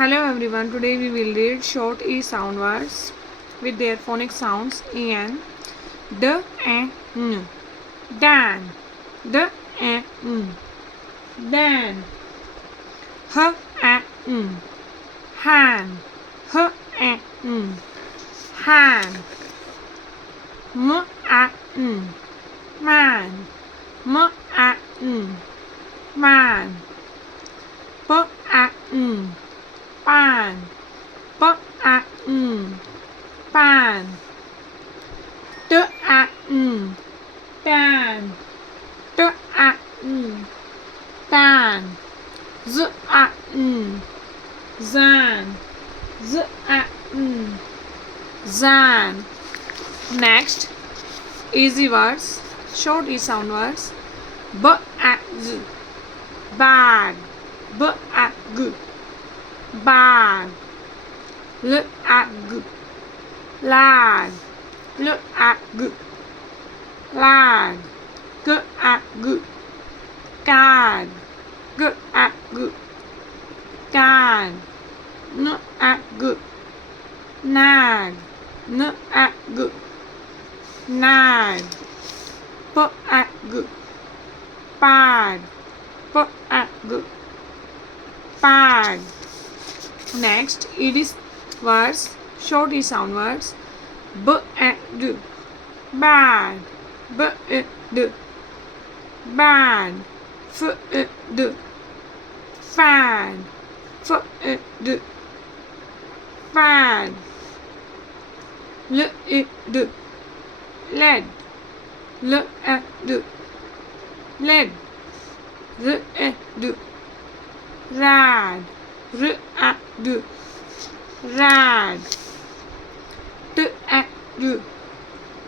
Hello everyone, today we will read short E sound words with their phonic sounds en, d, n, dan, d, n, dan, h, n, han, h, n, han, m, n, man, m, n, man, p, n, pan, p, n, pan, t, n, tan, t, n, tan, z, n, zan, z, n, zan. Next, easy words, short E sound words. B, z, bag, b, g, bag, l, g, lag, l, g, lag, g, g, gag, g, g, gag, n, g, nag, n, g, nag, p, g, pag, p, g, pag. Next, it is words, short E sound words. B, d, bad, b, d, bad, f, d, fad, f, d, fad, l, d, lead, l, d, lead, r, d, rad, r, d, rad, t, d,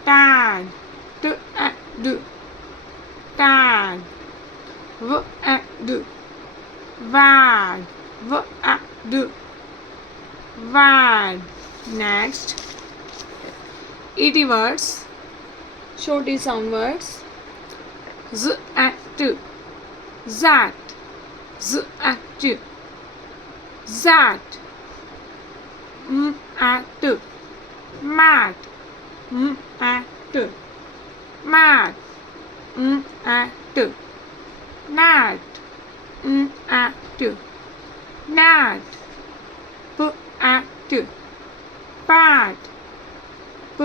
tad, t, d, tad, v, d, vad, v, d, vad. Next, et words, short E sound words. Z, t, zat, z, t, zat, m, t, mat, m, t, mat, m, t, nat, m, t, nat, p, t, pat, p,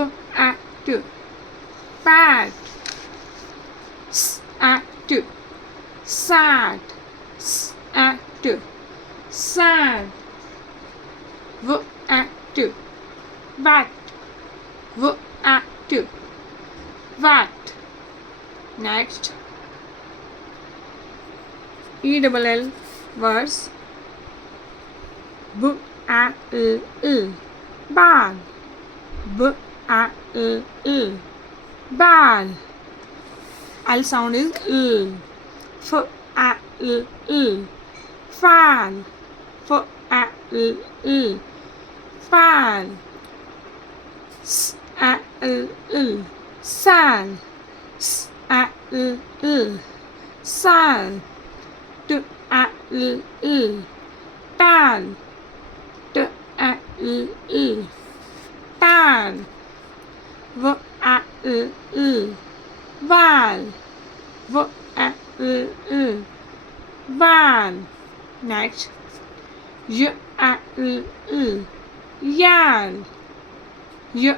t, pat, s, t, sat, s, t, sad, v, t, vat, v, t, vat. Next, ELL words. B, l, bag, b, l, bag. L sound is l. F, l, fal, f, l, fal, s, l, sal, s, l, sal, t, l, tal, t, l, tal, v, l, val, v, l, val. Next, y, l, yal, y,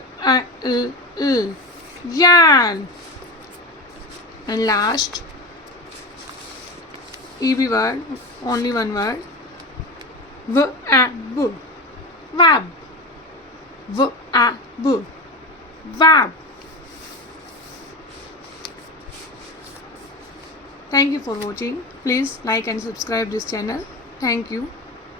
l, yal. And last, EB word, only one word. V, b, vab, v, b, vab. Thank you for watching. Please like and subscribe this channel. Thank you.